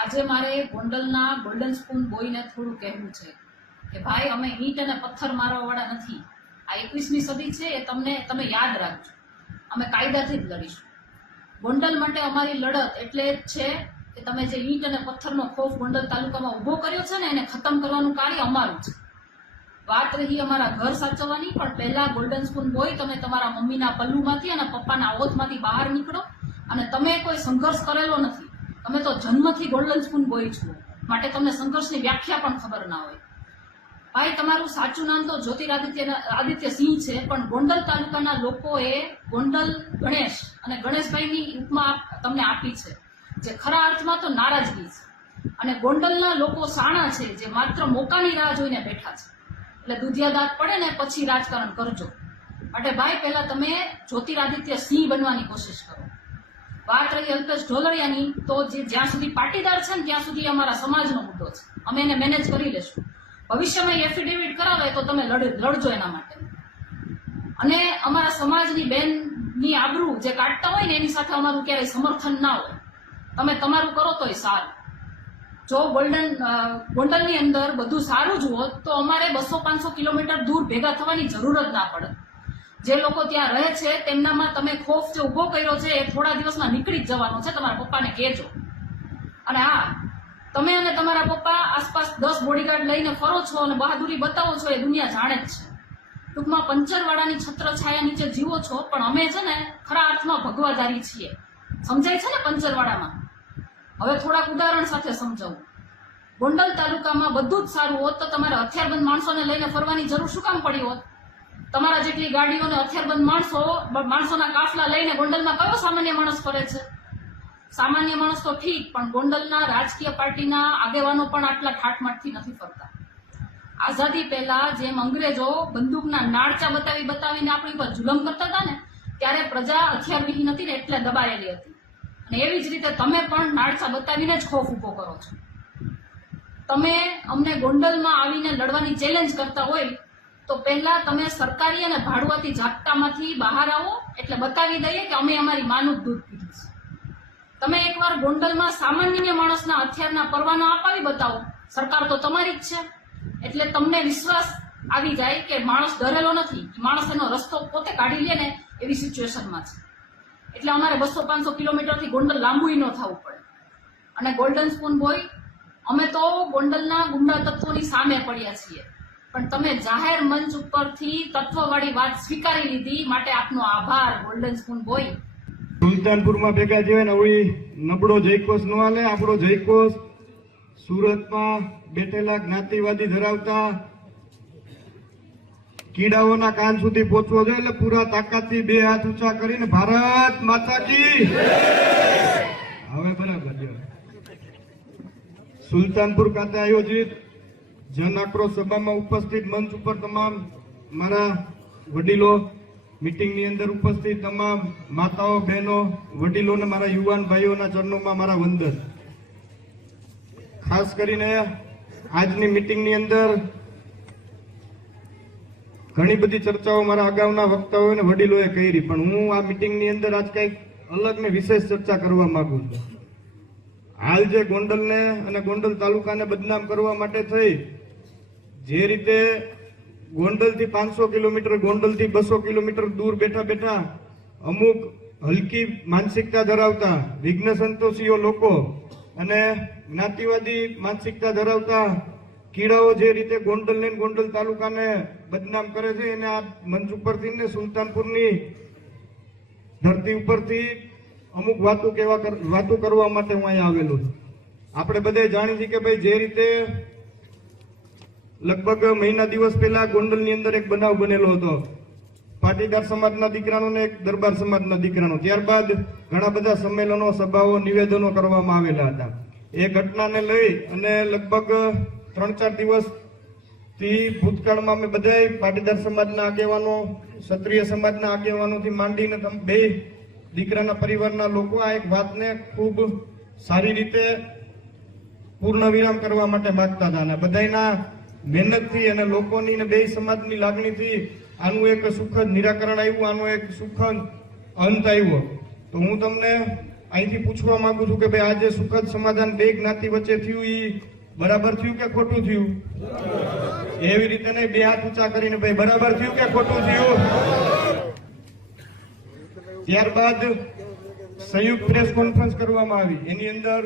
આજે મારે ગોંડલના ગોલ્ડન સ્પૂન બોયને થોડું કહેવું છે કે ભાઈ, અમે ઈંટ અને પથ્થર મારવાવાળા નથી. આ 21મી સદી છે, એ તમે યાદ રાખજો. અમે કાયદાથી જ લડીશું. ગોંડલ માટે અમારી લડત એટલે જ છે કે તમે જે ઈંટ અને પથ્થરનો ખોફ ગોંડલ તાલુકામાં ઊભો કર્યો છે ને, એને ખતમ કરવાનું કાર્ય અમારું છે. વાત રહી અમારા ઘર સાચવવાની, પણ પહેલા ગોલ્ડન સ્પૂન બોય, તમે તમારા મમ્મીના પલ્લુમાંથી અને પપ્પાના ઓથમાંથી બહાર નીકળો. અને તમે કોઈ સંઘર્ષ કરેલો નથી, તમે તો જન્મથી ગોલ્ડન સ્પૂન બોય છો, માટે તમને સંઘર્ષની વ્યાખ્યા પણ ખબર ના હોય. ભાઈ, તમારું સાચું નામ તો જ્યોતિરાદિત્ય સિંહ છે, પણ ગોંડલ તાલુકાના લોકોએ ગોંડલ ગણેશ અને ગણેશભાઈની ઉપમા તમને આપી છે, જે ખરા અર્થમાં તો નારાજગી છે. અને ગોંડલના લોકો શાણા છે, જે માત્ર મોકાની રાહ જોઈને બેઠા છે. એટલે દુધિયા દાંત પડે ને પછી રાજકારણ કરજો. માટે ભાઈ, પહેલા તમે જ્યોતિરાદિત્ય સિંહ બનવાની કોશિશ કરો. વાત રહી અલ્પેશ ઢોલરિયાની, તો જ્યાં સુધી પાટીદાર છે ને ત્યાં સુધી અમારા સમાજનો મુદ્દો છે, અમે એને મેનેજ કરી લેશું. ભવિષ્યમાં એફિડેવિટ કરાવે તો તમે લડજો એના માટે. અને અમારા સમાજની બેનની આબરૂ જે કાઢતા હોય ને, એની સાથે અમારું ક્યારેય સમર્થન ના હોય. તમે તમારું કરો તોય સારું. જો ગોંડલની અંદર બધું સારું જ હોત તો અમારે 200-500 કિલોમીટર દૂર ભેગા થવાની જરૂર જ ના પડે. જે લોકો ત્યાં રહે છે તેમનામાં તમે ખોફ જે ઉભો કર્યો છે, એ થોડા દિવસમાં નીકળી જ જવાનો છે. તમારા પપ્પાને કહેજો. અને હા, તમે અને તમારા પપ્પા આસપાસ 10 બોડીગાર્ડ લઈને ફરો છો અને બહાદુરી બતાવો છો, એ દુનિયા જાણે જ છે. ટૂંકમાં પંચરવાડાની છત્રછાયા નીચે જીવો છો, પણ અમે છે ને ખરા અર્થમાં ભગવાદારી છીએ. સમજાય છે ને પંચરવાડામાં? હવે થોડાક ઉદાહરણ સાથે સમજાવું. ગોંડલ તાલુકામાં બધું જ સારું હોત તો તમારે હથિયારબંધ માણસોને લઈને ફરવાની જરૂર શું કામ પડી હોત? તમારા જેટલી ગાડીઓને હથિયારબંધ માણસોના કાફલા લઈને ગોંડલમાં કયો સામાન્ય માણસ ફરે છે? સામાન્ય માણસ તો ઠીક, પણ ગોંડલના રાજકીય પાર્ટીના આગેવાનો પણ આટલા ઠાઠમાઠથી નથી ફરતા. આઝાદી પહેલા જેમ અંગ્રેજો બંદૂકના નાળચા બતાવીને આપણી પર જુલમ કરતા હતા ને, ત્યારે પ્રજા હથિયારવિહીન હતી ને એટલે દબાયેલી હતી. અને એવી જ રીતે તમે પણ નાળચા બતાવીને જ ખોફ ઉભો કરો છો. તમે અમને ગોંડલમાં આવીને લડવાની ચેલેન્જ કરતા હોય તો પહેલા તમે સરકારી અને ભાડુઆતી ઝાપટામાંથી બહાર આવો, એટલે બતાવી દઈએ કે અમે અમારી માનું દૂધ પીધું છે. તમે એકવાર ગોંડલમાં સામાન્ય માણસના હથિયારના પરવાના અપાવી બતાવો, સરકાર તો તમારી જ છે. એટલે તમને વિશ્વાસ આવી જાય કે માણસ ડરેલો નથી, માણસ એનો રસ્તો પોતે કાઢી લે ને એવી સિચ્યુએશનમાં છે. એટલે અમારે 200-500 કિલોમીટરથી ગોંડલ લાંબુ ન થવું પડે. અને ગોલ્ડન સ્પૂન બોય, અમે તો ગોંડલના ગુંડા તત્વોની સામે પડ્યા છીએ, પણ તમે જાહેર મંચ ઉપરથી તત્વવાળી વાત સ્વીકારી લીધી, માટે આપનો આભાર ગોલ્ડન સ્પૂન બોય. સુલતાનપુરમાં ભેગા થયા ને ઓળી નબળો જયકોશ નો હાલે. આપણો જયકોશ સુરતમાં બેઠેલા જ્ઞાતિવાદી ધરાવતા કીડાઓના કાન સુધી પહોંચવો જોઈએ. એટલે પૂરા તાકાતથી 2 હાથ ઊંચા કરીને ભારત માતા કી. હવે બરાબર છે. સુલતાનપુર ખાતે આયોજિત જન આક્રોશ સભામાં ઉપસ્થિત મંચ ઉપર તમામ મારા વડીલો, મીટિંગની અંદર ઉપસ્થિત તમામ માતાઓ, બહેનો, વડીલો ને મારા યુવાન ભાઈઓના ચરણોમાં મારા વંદન. ખાસ કરીને આજની મીટિંગની અંદર ઘણી બધી ચર્ચાઓ મારા અગાઉના વક્તાઓ અને વડીલોએ કરી, પણ હું આ મીટિંગની અંદર આજ કંઈક અલગ ને વિશેષ ચર્ચા કરવા માંગુ છું. હાલ જે ગોંડલને અને ગોંડલ તાલુકાને બદનામ કરવા માટે થઈ, જે રીતે ગોંડલથી 500 કિલોમીટર, ગોંડલથી 200 કિલોમીટર દૂર બેઠા બેઠા અમુક હલકી માનસિકતા ધરાવતા વિઘ્ન સંતોષીઓ લોકો અને જ્ઞાતિવાદી માનસિકતા ધરાવતા કીડાઓ જે રીતે ગોંડલને ગોંડલ તાલુકાને બદનામ કરે છે, એને આ મંચ ઉપરથી ને સુલતાનપુરની ધરતી ઉપરથી અમુક વાતો કરવા માટે હું અહીંયા આવેલો છું. આપણે બધા જાણી છીએ કે ભાઈ, જે રીતે લગભગ મહિના દિવસ પહેલા ગોંડલની અંદર એક બનાવ બનેલો હતો, પાટીદાર સમાજના દીકરાનો ને એક દરબાર સમાજના દીકરાનો. ત્યારબાદ ઘણા બધા સંમેલનો, સભાઓ, નિવેદનો કરવામાં આવેલા હતા. એ ઘટનાને લઈ અને લગભગ 3-4 દિવસથી ભૂતકાળમાં અમે બધા પાટીદાર સમાજના આગેવાનો, ક્ષત્રિય સમાજના આગેવાનોથી માંડીને બે દીકરાના પરિવારના લોકો આ એક વાતને ખૂબ સારી રીતે પૂર્ણ વિરામ કરવા માટે માંગતા હતા. અને બધાના મહેનતથી અને લોકોની ને બે સમાજની લાગણીથી આનું એક સુખદ નિરાકરણ આવ્યું, આનો એક સુખદ અંત આવ્યો. તો હું તમને અહીંથી પૂછવા માંગુ છું કે ભાઈ આજે સુખદ સમાધાન બે જ્ઞાતિ વચ્ચે થયું એ બરાબર થયું કે ખોટું થયું? એવી રીતે નહીં, બે હાથ ઊંચા કરીને ભાઈ બરાબર થયું કે ખોટું થયું? ત્યારબાદ સંયુક્ત પ્રેસ કોન્ફરન્સ કરવામાં આવી. એની અંદર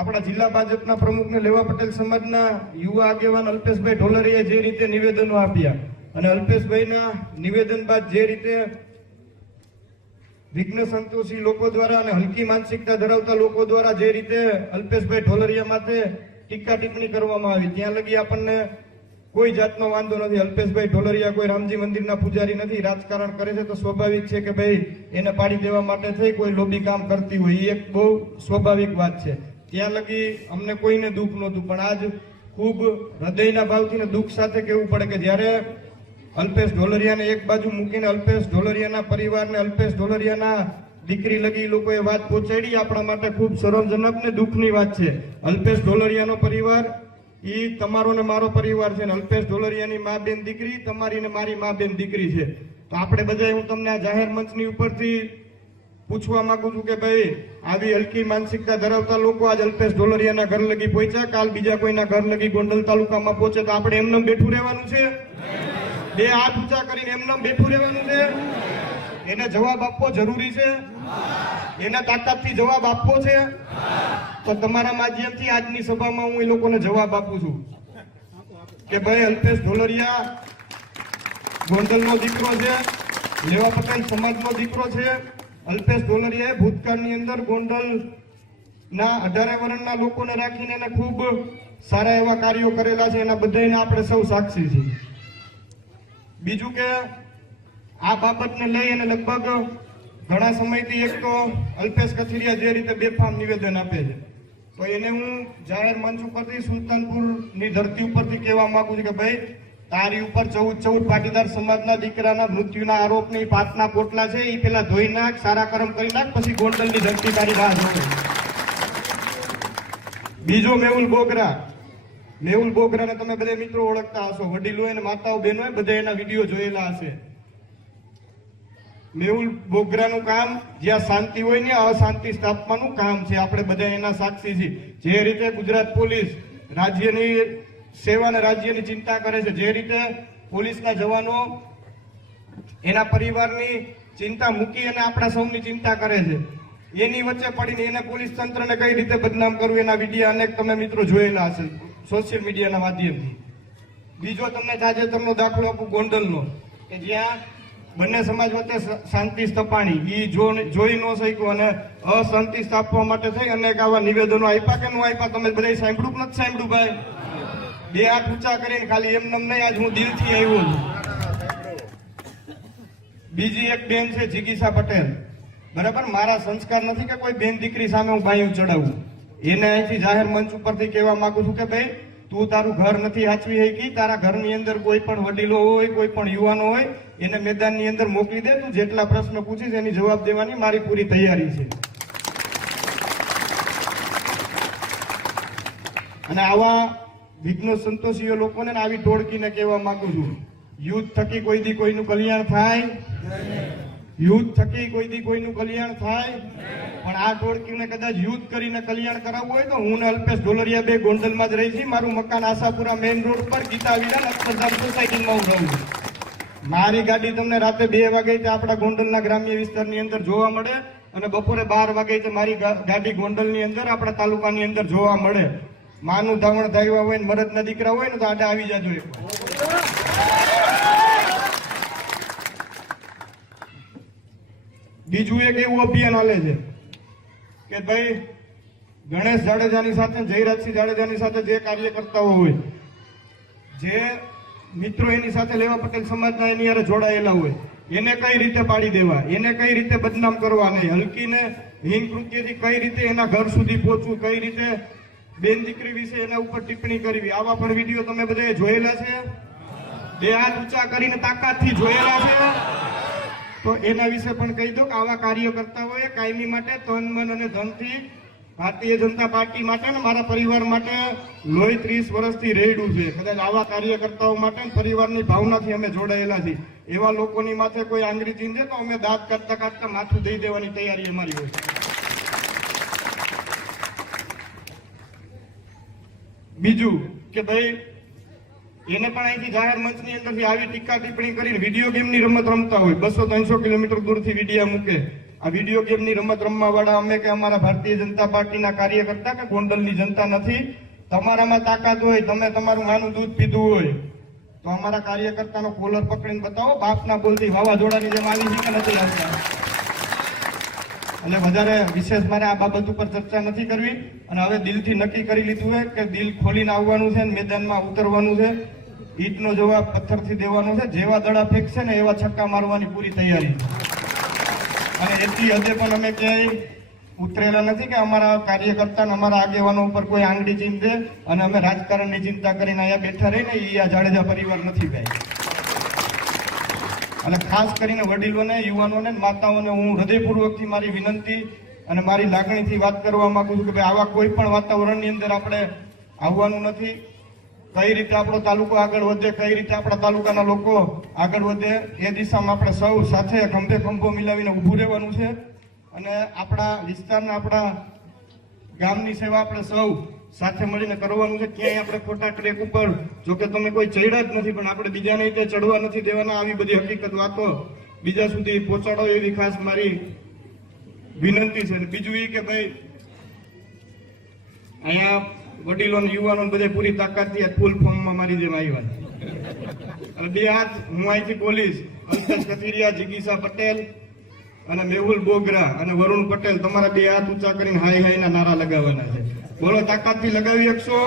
આપણા જિલ્લા ભાજપના પ્રમુખને લેવા પટેલ સમાજના યુવા આગેવાન અલ્પેશભાઈ ઢોલરીએ જે રીતે નિવેદનો આપ્યા અને અલ્પેશભાઈના નિવેદન બાદ જે રીતે વિઘ્ન સંતોષી લોકો દ્વારા અને હલકી માનસિકતા ધરાવતા લોકો દ્વારા જે રીતે અલ્પેશભાઈ ઢોલરિયા માથે ટીકા ટિપ્પણી કરવામાં આવી, ત્યાં લગી આપણને કોઈ જાતનો વાંધો નથી. અલ્પેશભાઈ ઢોલરિયા કોઈ રામજી મંદિરના પૂજારી નથી. રાજકારણ કરે છે તો સ્વાભાવિક છે કે ભાઈ એને પાડી દેવા માટે થઈ કોઈ લોબી કામ કરતી હોય, એ એક બહુ સ્વાભાવિક વાત છે. ત્યાં લગી અમને કોઈને દુઃખ નહોતું, પણ આજ ખૂબ હૃદયના ભાવથી ને દુઃખ સાથે કહેવું પડે કે જ્યારે અલ્પેશ ઢોલરિયાને એક બાજુ મૂકીને અલ્પેશ ઢોલરિયાના પરિવારને અલ્પેશ ઢોલરિયાના દીકરી લગી લોકોએ વાત પહોંચાડી, આપણા માટે ખૂબ શરમજનક ને દુઃખની વાત છે. અલ્પેશ ઢોલરિયાનો પરિવાર ઈ તમારો ને મારો પરિવાર છે, ને અલ્પેશ ઢોલરિયાની મા બેન દીકરી તમારી ને મારી મા બેન દીકરી છે. તો આપણે બધા હું તમને આ જાહેર મંચની ઉપરથી પૂછવા માંગુ છું કે ભાઈ આવી હલકી માનસિકતા ધરાવતા લોકો આજ અલ્પેશ ઢોલરિયાના ઘર લગી પહોંચ્યા, કાલ બીજા કોઈના ઘર લગી ગોંડલ તાલુકામાં પહોંચે તો આપણે એમને બેઠું રહેવાનું છે? બે હાથ ઊંચા કરીને એમને બેઠું રહેવાનું છે? એને જવાબ આપવો જરૂરી છે? એને તાકાતથી જવાબ આપવો છે? તો તમારા માધ્યમથી આજની સભામાં હું એ લોકોને જવાબ આપું છું કે ભાઈ અલ્પેશ ઢોલરિયા ગોંડલનો દીકરો છે, લેવા પટેલ સમાજનો દીકરો છે. અલ્પેશ ઢોલરિયાએ ભૂતકાળની અંદર ગોંડલના 18 વર્ષના લોકોને રાખીને એને ખૂબ સારા એવા કાર્યો કરેલા છે. એના બધાને આપણે સૌ સાક્ષી છીએ. બીજું કે આ બાબતને લઈ અને લગભગ ઘણા સમયથી એક તો અલ્પેશ કથિરિયા જે રીતે બેફામ નિવેદન આપે છે, તો એને હું જાહેર મંચ ઉપરથી સુલતાનપુરની ધરતી ઉપરથી કહેવા માંગુ છું કે ભાઈ તારી ઉપર 14 પાટીદાર સમાજના દીકરાના મૃત્યુના આરોપની પાતના પોટલા છે, એ પેલા ધોઈ નાખ, સારા કર્મ કરી નાખ, પછી ગોંડલની ધરતી તારી રાહ જોવે. બીજો મેહુલ બોગરાને તમે બધા મિત્રો ઓળખતા હશો, વડીલો અને માતાઓ બહેનો બધા એના વિડીયો જોયેલા હશે. મેહુલ બોગરાનું કામ જ્યાં શાંતિ હોય ને અશાંતિ સ્થાપવાનું કામ છે. આપણે બધા એના સાક્ષી છીએ. જે રીતે ગુજરાત પોલીસ રાજ્યની સેવા અને રાજ્યની ચિંતા કરે છે, જે રીતે પોલીસના જવાનો એના પરિવારની ચિંતા મૂકી અને આપણા સૌની ચિંતા કરે છે, એની વચ્ચે પડીને એને પોલીસ તંત્રને કઈ રીતે બદનામ કરવું એના વિડીયો અનેક તમે મિત્રો જોયેલા હશે સોશિયલ મીડિયાના માધ્યમથી. બીજો તમને તાજેતરનો દાખલો આપું ગોંડલનો, કે જ્યાં બંને સમાજ વચ્ચે શાંતિ સ્થપાણી, એ જોઈ ન શક્યો અને અશાંતિ સ્થાપવા માટે થઈ અનેક આવા નિવેદનો આપ્યા કે ન આપ્યા? તમે બધા સાંભળ્યું કે નથી સાંભળ્યું? ભાઈ બે હાથ ઊંચા કરીને ખાલી એમ નમ નહીં, આજ હું દિલથી આવ્યો છું. બીજી એક બેન છે જિગીસા પટેલ, બરાબર, મારા સંસ્કાર નથી કે કોઈ બેન દીકરી સામે હું બાયું ચડાવું. એને અહીંથી જાહેર મંચ ઉપરથી કહેવા માંગુ છું કે ભાઈ તું તારું ઘર નથી હાચવી શકી, તારા ઘરની અંદર કોઈ પણ વડીલો હોય, કોઈ પણ યુવાનો હોય, એને મેદાનની અંદર મોકલી દે. તું જેટલા પ્રશ્ન પૂછીશ એની જવાબ દેવાની મારી પૂરી તૈયારી છે. અને આવા વિઘ્નો સંતોષીઓ લોકોને આવી ટોળકીને કહેવા માંગુ છું, યુદ્ધ થકી કોઈ દી કોઈનું કલ્યાણ થાય? યુદ્ધ થકી કોઈ દી કોઈનું કલ્યાણ થાય? પણ આ ટોળકીને કદાચ યુદ્ધ કરીને કલ્યાણ કરાવવું હોય તો હું ને અલ્પેશ ઢોલરિયા બે ગોંડલમાં જ રહી છીએ. મારું મકાન આશાપુરા મેઇન રોડ પર ગીતા વિરાન અક્ષરધામ સોસાયટીમાં હું રહું છું. મારી ગાડી તમને રાતે 2 વાગે આપણા ગોંડલના ગ્રામ્ય વિસ્તારની અંદર જોવા મળે અને બપોરે 12 વાગે મારી ગાડી ગોંડલની અંદર આપણા તાલુકાની અંદર જોવા મળે. માનું ધાવણ ધાવ્યા હોય ને મરદના દીકરા હોય ને તો આડે આવી જાજો. બીજું એક એવું અભિયાન હાલે છે કે ભાઈ ગણેશ જાડેજાની સાથે, જયરાજસિંહ જાડેજાની સાથે જે કાર્યકર્તાઓ હોય, જે મિત્રો એની સાથે લેવા પટેલ સમાજના એની હારે જોડાયેલા હોય, એને કઈ રીતે પાડી દેવા, એને કઈ રીતે બદનામ કરવા નહીં, હલકીને હીન કૃત્યથી કઈ રીતે એના ઘર સુધી પહોંચવું, કઈ રીતે બેન દીકરી વિશે એના ઉપર ટિપ્પણી કરવી, આવા પણ વિડીયો તમે બધા જોયેલા છે? બે હાથ ઊંચા કરીને તાકાતથી જોયેલા છે? તો એના વિશે પણ કહી દો કે આવા કાર્યકર્તાઓએ કાયમી માટે તન મન અને ધનથી ભારતીય જનતા પાર્ટી માટે ને મારા પરિવાર માટે લોહી 30 વર્ષથી રેડ્યું છે. કદાચ આવા કાર્યકર્તાઓ માટે ને પરિવારની ભાવનાથી અમે જોડાયેલા છીએ. એવા લોકોની માથે કોઈ આંગળી ચીંધે તો અમે દાંત કાઢતા કાઢતા માથું દઈ દેવાની તૈયારી અમારી હોય છે. બીજું કે ભાઈ એને પણ અહીંથી જાહેર મંચની અંદરથી આવી ટીકા ટિપ્પણી કરીને વિડીયો ગેમની રમત રમતા હોય 200-300 કિલોમીટર દૂરથી વિડીયો મૂકે. આ વિડીયો ગેમની રમત રમવા વાળા અમે કે અમારા ભારતીય જનતા પાર્ટીના કાર્યકર્તા કે ગોંડલની જનતા નથી. તમારામાં તાકાત હોય, તમે તમારું માનું દૂધ પીધું હોય તો અમારા કાર્યકર્તાનો કોલર પકડીને બતાવો. બાપના બોલથી વાવાઝોડાની જેમ આવી છે કે નથી આવતા. એટલે વધારે વિશેષ મારે આ બાબત ઉપર ચર્ચા નથી કરવી. અને હવે દિલથી નક્કી કરી લીધું છે કે દિલ ખોલીને આવવાનું છે, મેદાનમાં ઉતરવાનું છે, ઈંટનો જવાબ પથ્થરથી દેવાનો છે. જેવા દડા ફેંકશે ને એવા છક્કા મારવાની પૂરી તૈયારી છે. અને એટલી હદે પણ અમે ક્યાંય ઉતરેલા નથી કે અમારા કાર્યકર્તા અમારા આગેવાનો ઉપર કોઈ આંગળી ચીંધે અને અમે રાજકારણની ચિંતા કરીને અહીંયા બેઠા રહીને એ આ જાડેજા પરિવાર નથી ભાઈ. અને ખાસ કરીને વડીલોને, યુવાનોને, માતાઓને હું હૃદયપૂર્વકથી મારી વિનંતી અને મારી લાગણીથી વાત કરવા માંગુ છું કે ભાઈ આવા કોઈ પણ વાતાવરણની અંદર આપણે આવવાનું નથી. કઈ રીતે આપણો તાલુકો આગળ વધે, કઈ રીતે આપણા તાલુકાના લોકો આગળ વધે એ દિશામાં આપણે સૌ સાથે ખંભે ખંભો મિલાવીને ઊભું રહેવાનું છે. અને આપણા વિસ્તારના, આપણા ગામની સેવા આપણે સૌ સાથે મળીને કરવાનું છે. ક્યાંય આપણે ખોટા ટ્રેક ઉપર, જો કે તમે કોઈ ચડ્યા જ નથી, પણ આપણે બીજાને રીતે ચડવા નથી દેવાના. આવી બધી હકીકત વાતો બીજા સુધી પહોંચાડો એવી ખાસ મારી વિનંતી છે. બીજું એ કે ભાઈ અહીંયા વડીલો યુવાનો બધે પૂરી તાકાતથી ફૂલ ફોર્મમાં મારી જેમ આવ્યા છે. બે હાથ હું અહીંથી પોલીસ અલ્પેશ કથિરિયા, જિગીસા પટેલ અને મેહુલ બોગરા અને વરુણ પટેલ તમારા બે હાથ ઊંચા કરીને હાય હાય ના નારા લગાવવાના છે. બોલો, તાકાતથી લગાવી શકશો?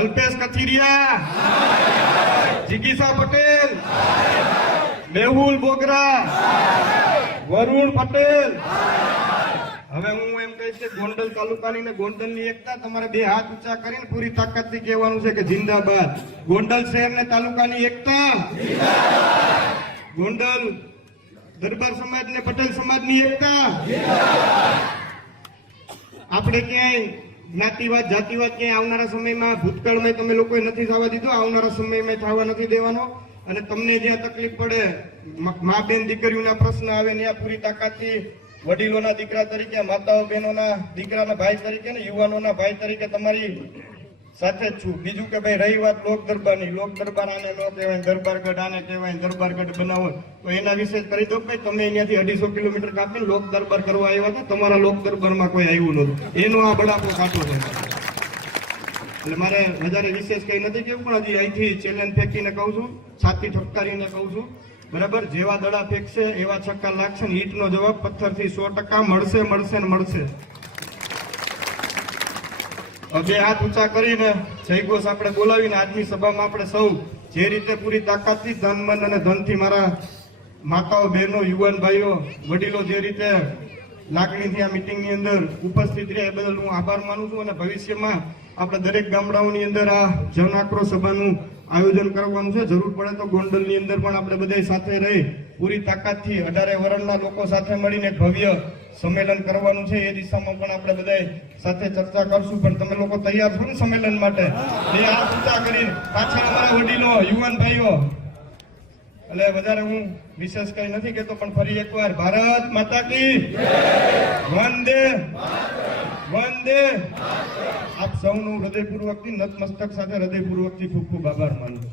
અલ્પેશ કથિરિયા, જિગીસા પટેલ, મેહુલ બોગરા, વરુણ પટેલ. હવે હું એમ કહીશ કે ગોંડલ તાલુકાની ને ગોંડલની એકતા તમારે બે હાથ ઊંચા કરીને પૂરી તાકાતથી કહેવાનું છે કે જિંદાબાદ. ગોંડલ શહેર ને તાલુકાની એકતા, ગોંડલ દરબાર સમાજ ને પટેલ સમાજની એકતા. આપણે ક્યાંય જ્ઞાતિવાદ, જાતિવાદ ક્યાંય આવનારા સમયમાં, ભૂતકાળમાં તમે લોકોએ નથી થવા દીધો, આવનારા સમયમાં થવા નથી દેવાનો. અને તમને જ્યાં તકલીફ પડે, મા બેન દીકરીઓના પ્રશ્ન આવે ત્યાં પૂરી તાકાતથી વડીલોના દીકરા તરીકે, માતાઓ બહેનોના દીકરાના ભાઈ તરીકે ને યુવાનોના ભાઈ તરીકે તમારી સાથે જ છું. બીજું કે ભાઈ રહી વાત લોક દરબારની, લોક દરબાર આને ન કહેવાય, દરબારગઢ આને કહેવાય, દરબારગઢ બનાવો તો એના વિશે કરી દો. ભાઈ તમે અહીંયાથી 250 કિલોમીટર કાપીને લોક દરબાર કરવા આવ્યા હતા, તમારા લોક દરબારમાં કોઈ આવ્યું નહોતું. એનો આ બડાપો કાઢો છે. એટલે મારે વધારે વિશેષ કઈ નથી કેવું, પણ હજી અહીંથી ચેલેન્જ ફેંકીને કહું છું, છાતી ઠપકારીને કહું છું, બરાબર? જેવા દડા ફેંકશે એવા છક્કા લાગશે ને ઈંટનો જવાબ પથ્થરથી 100% મળશે, મળશે ને મળશે. બે હાથ ઊંચા કરીને જયઘોષ આપણે બોલાવીને આજની સભામાં આપણે સૌ જે રીતે પૂરી તાકાતથી ધન, મન અને ધનથી મારા માતાઓ, બહેનો, યુવાન ભાઈઓ, વડીલો જે રીતે લાગણીથી આ મિટિંગની અંદર ઉપસ્થિત રહ્યા એ બદલ હું આભાર માનું છું. અને ભવિષ્યમાં આપણે દરેક ગામડાઓની અંદર આ જન આક્રોશ સભાનું આયોજન કરવાનું છે. જરૂર પડે તો ગોંડલની અંદર પણ આપણે બધા સાથે રહી પૂરી તાકાતથી 18 વર્ષના લોકો સાથે મળીને ભવ્ય સંમેલન કરવાનું છે. એ દિશામાં પણ આપણે બધા સાથે ચર્ચા કરશું. પણ તમે લોકો તૈયાર છો ને સંમેલન માટે? એ હાથ ઊંચા કરીને પાછળ અમારા વડીલો, યુવાન ભાઈઓ. એટલે વધારે હું વિશેષ કઈ નથી કહેતો, પણ ફરી એકવાર ભારત માતા કી વંદે વંદે. આપ સૌનું હૃદયપૂર્વકથી, નતમસ્તક સાથે હૃદયપૂર્વકથી ખૂબ ખૂબ આભાર માનું.